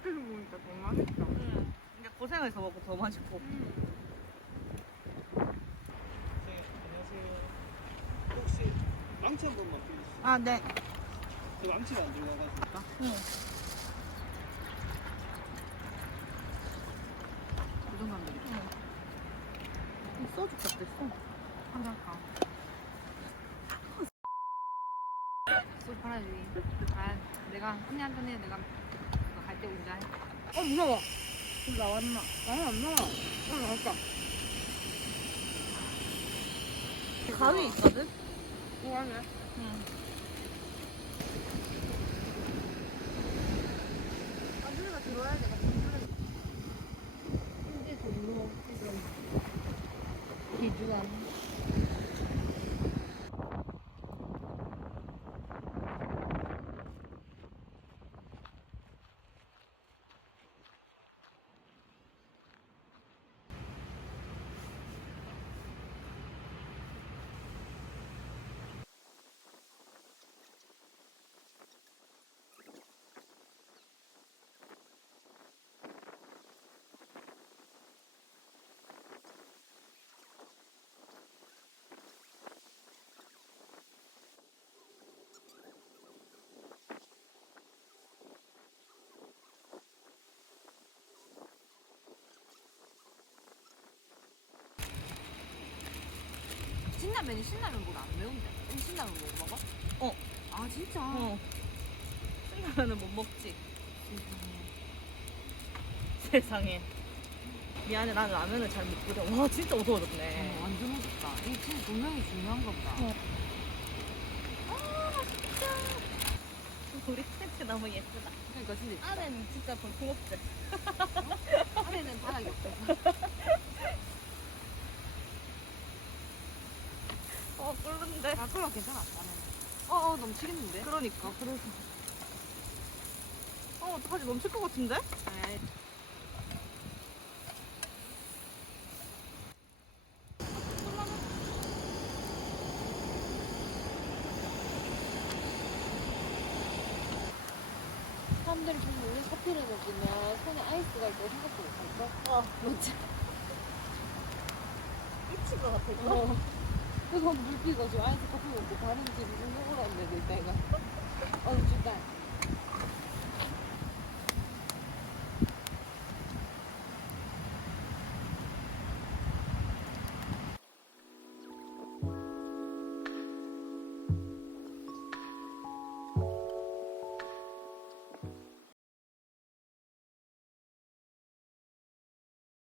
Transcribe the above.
밖에서 보니까 더 맛있다. 근데 고생해서 먹고 더 맛있고. 네, 안녕하세요. 혹시 망치 한 번만 빌려주세요. 아, 네. 저 망치가 안 들어가가지고. 응. 고정감들이. 응. 소주 값도 있어. 한잔 가. 소주 팔아야지. 아, 내가 언니 한잔 해. 내가 갈 때 운전해. 무서워. 술 나왔나? 아니 안 나와. 나왔다. 가위 있거든? 뭐하네? 응. 안주가 들어와야 내가 이제 돈으로 기주한. 신라면이 신라면보다 안 매운데? 신라면 못 먹어? 어. 아 진짜? 어. 신라면은 못 먹지. 세상에. 미안해, 나는 라면을 잘 못 끓여. 와, 진짜 어두워졌네. 완전 맛있다. 이 진짜 분명히 중요한가 보다. 우리 텐트 너무 예쁘다. 그러니까 진짜 안에는 진짜 볼품없지. 안에는 바닥이 없어서. 끓는데. 아 그럼 괜찮아. 안에는. 넘치겠는데? 그러니까. 그래서. 어떡하지? 넘칠 것 같은데? 아니. 사람들이 계속 우리 커피를 먹으면 손에 아이스가 있고 생각도 못할까? 뭐지? 미친 것 같아, 이거. 그거 물 피가지고 아이스 커피 먹고 다른 집 무슨 먹으러 왔는데 이따가. 진짜.